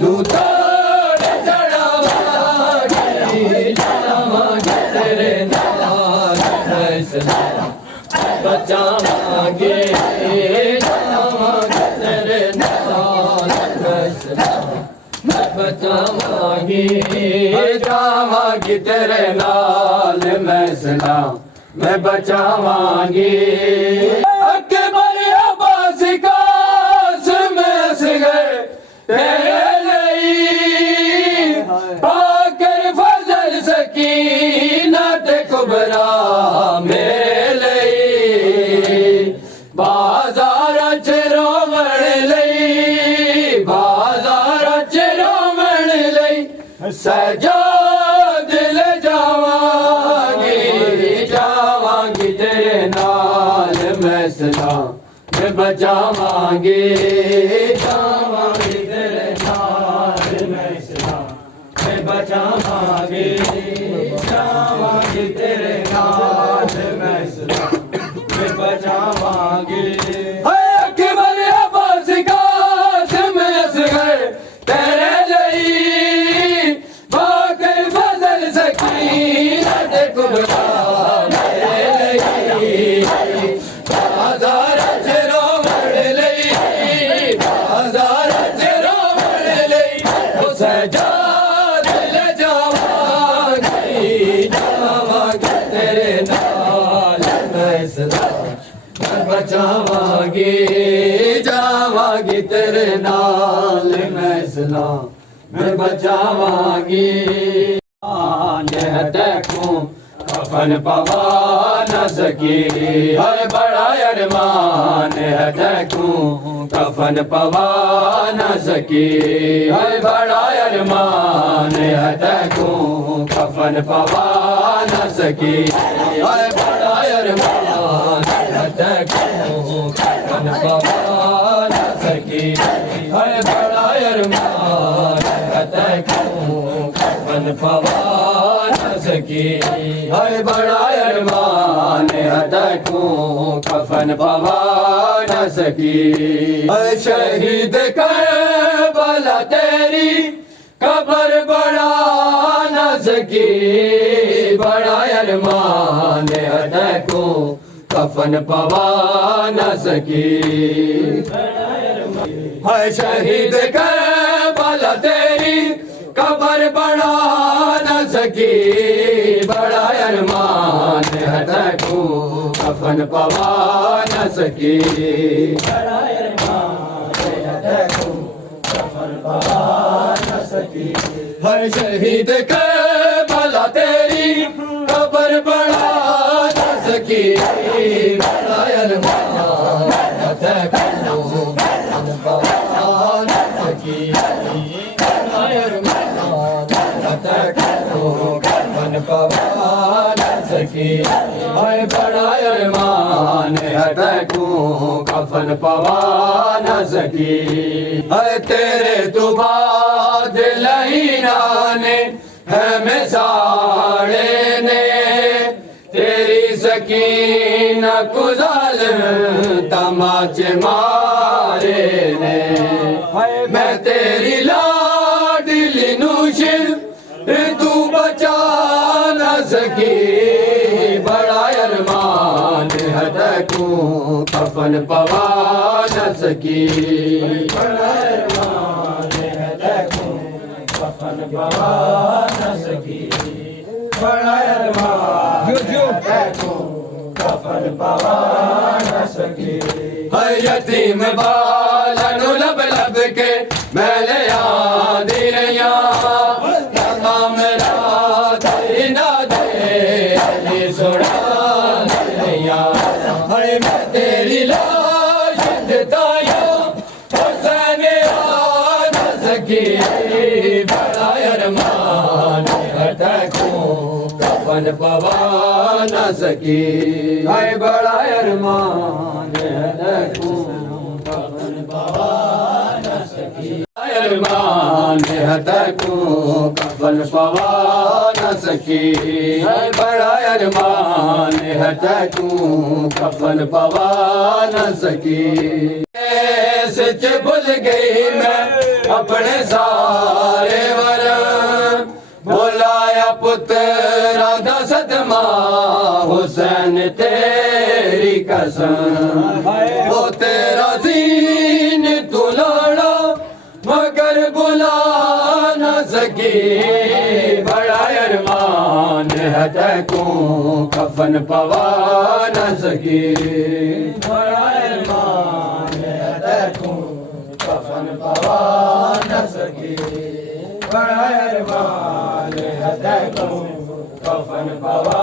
تو توڑ چڑھاواں گی جاواں گی تیرے نال میں سلام بچاواں گی جاواں گی تیرے نال میں سلام میں بچاواں گی جاواں گی تیرے نال میں سلام میں بچاواں گی اکبر عباس قاسم اصغر تیرے لئی پاکر فضل سکینہ تے کبرا میرے لئی بازار چ رومن لئی بازار چ رومن لئی سجاد لے جاواں گی تیرے نال میں سلام میں بچاواں گی جاواں گی تیرے نال میں سلام میں بچاواں گی جاواں گی تیرے نال میں سلام میں بچاواں گی ہائے اکبر عباس قاسم اصغر تیرے لئی باقر فضل سکینہ تے کبرا میرے لئی بازار چ رومن لئی بازار چ رومن لئی او سجاد لے جاواں گی تیرے نال میں سلام میں بچاواں گی جاواں گی تیرے نال میں سلام میں بچاواں گی دیکھوں کفن پوا نہ سکی ہے بڑا ارمان ہے دیکھوں کفن پوا نہ سکی ہے بڑا ارمان ہے دیکھوں کفن پوا نہ سکی ہے بڑا ارمان ہے دیکھوں کفن پوا نہ سکی ہے بڑا ارمان ہے دیکھوں کفن پوا نہ سکی ہے بڑا ارمان ہے دیکھوں کفن پوا نہ سکی اے شہید کربلا تیری قبر بڑا نہ سکی بڑا ارمان ہے دیکھوں کفن پوا نہ سکی ہے شہید کربلا تیری قبر بڑا نہ سکی بڑا ارمان ہے دیکھوں کفن پوا نہ سکی بڑا ارمان ہے دیکھوں کفن پوا نہ سکی ہر شہید کربلا تیری قبر بڑا نہ سکی بڑا ارمان ہے دیکھوں کفن پوا نہ سکی کفن پوا نہ سکی ہے بڑا ارمان ہے دیکھوں کفن پوا نہ سکی ہے تیرے تو بعد لہینا نے ہے مثالے نے تیری سکینہ کو ظالم تماچے مارے نے میں تیری لاڈلی نوشل تو بچا نہ سکی بڑا ارمان ہے تکوں کفن پوا نہ سکی بڑا ارمان ہے تکوں کفن پوا نہ سکی بڑا ارمان ہے تکوں کفن پوا نہ سکی ہے یتیم بالنو لب لب کے میں لے آدھی رہیاں تیری لاش دتایا حسین آ نہ سکی بڑا ارمان ہے تکوں کفن پوا نہ سکی بڑا ارمان ہے تکوں کفن پوا نہ سکی ارمان ہے تکوں کفن پوا نہ سکی بڑا ارمان ہے تکوں کفن پوا نہ سکی سچ بھول گئی میں اپنے سارے ورم بولایا پترا دا صدمہ حسین تیری قسم وہ تیرا زین تو لاڑا مگر بلا نہ سکی بڑا ارمان ہے تکوں کفن پوا نہ سکی بڑا ارمان ہے تکوں کفن پوا نہ سکی بڑا ارمان ہے تکوں کفن پوا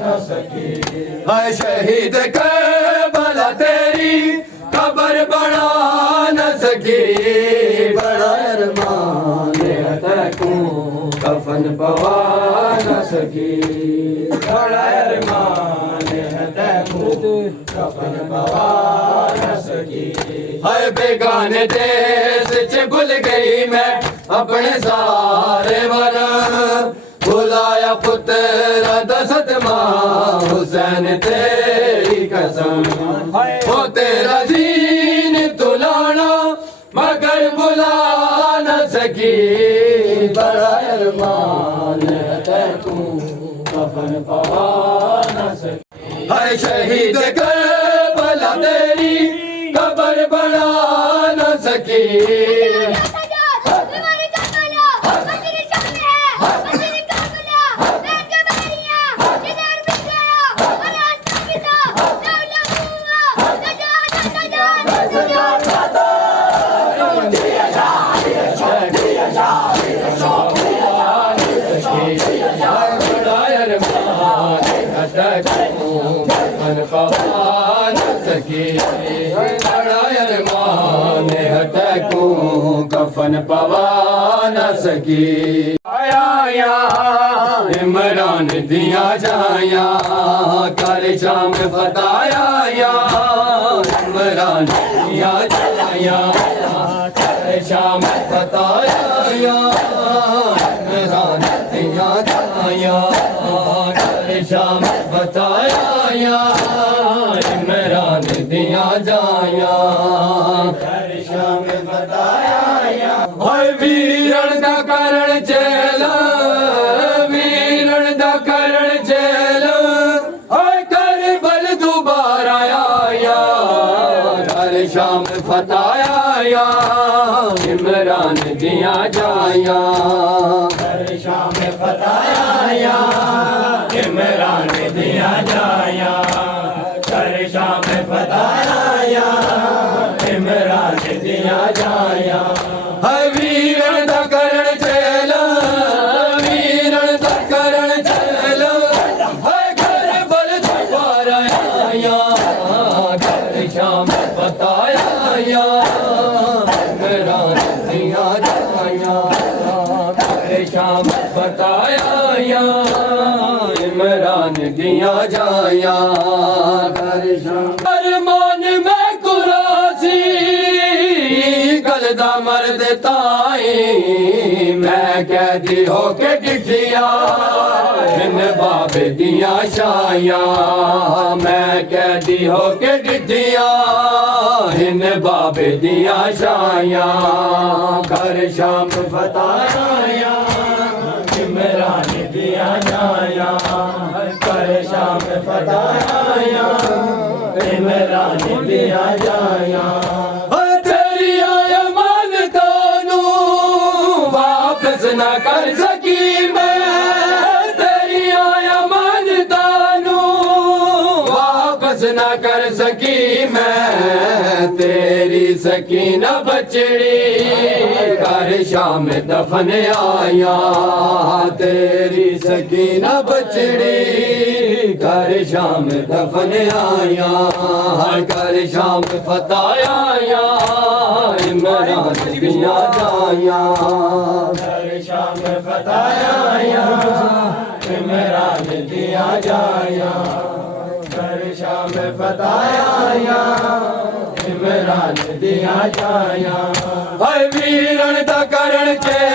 نہ سکی اے شہید کربلا تیری قبر بنا نہ سکی بڑا ارمان ہے تکوں کفن پوا نہ سکی بڑا ارمان ہے تکوں کفن پوا نہ سکی ہے بیگانے دیس چ بھول گئی میں اپنے سارے ورم بلایا پترا دا صدمہ حسین تیری قسم وہ تیرا دین تو لانا مگر بلا نہ سکی بڑا ارمان ہے تکوں کفن پوا نہ سکی ہر شہید کربلا تیری قبر بنا نہ سکی کفن پوا نہ سکی بڑا ارمان ہے تکوں کفن پوا نہ سکی آیا عمران دیا جایا کر شام فتایا عمران دیا جایا کر شام فتایا عمران دیا جایا شام بتایا عمران دیا جایا شام بتایا ویرن دا کرن چیل ویرن دا کرن چیل کربل دوبارہ آیا ہر شام فتایا عمران دیا جایا ہر شام فتایا عمران دیا جایا ہر شام فتایا عمران دیا جایا ویرن دا کرن چیل ویرن دا کرن چیل کربل دوبارہ آیا ہر شام فتایا عمران دیا جایا ہر شام فتایا عمران دیا جایا ارمان میں قراسی گلدا مرد تائی میں قیدی ہو کے ڈٹھیا ان بابے دیاں شایاں میں قیدی ہو کے ڈٹھیا ان بابے دیاں شایاں گھر شام فتح آیا عمران دیاں جایاں گھر شام فتح آیا عمران دیاں جایاں تیری آیا مانتا نو واپس نہ کر سکی میں تیری آیا مانتا نو واپس نہ کر سکی میں تیری سکینہ بچڑی گھر شام دفن آیا تیری سکینہ بچڑی گھر شام دفن آیا گھر شام فتح آیا عمران دیاں جایاں گھر شام فتح آیا عمران دیاں جایاں گھر شام فتح آیا عمران دیاں جایاں ہائے ویرن دا کرن کے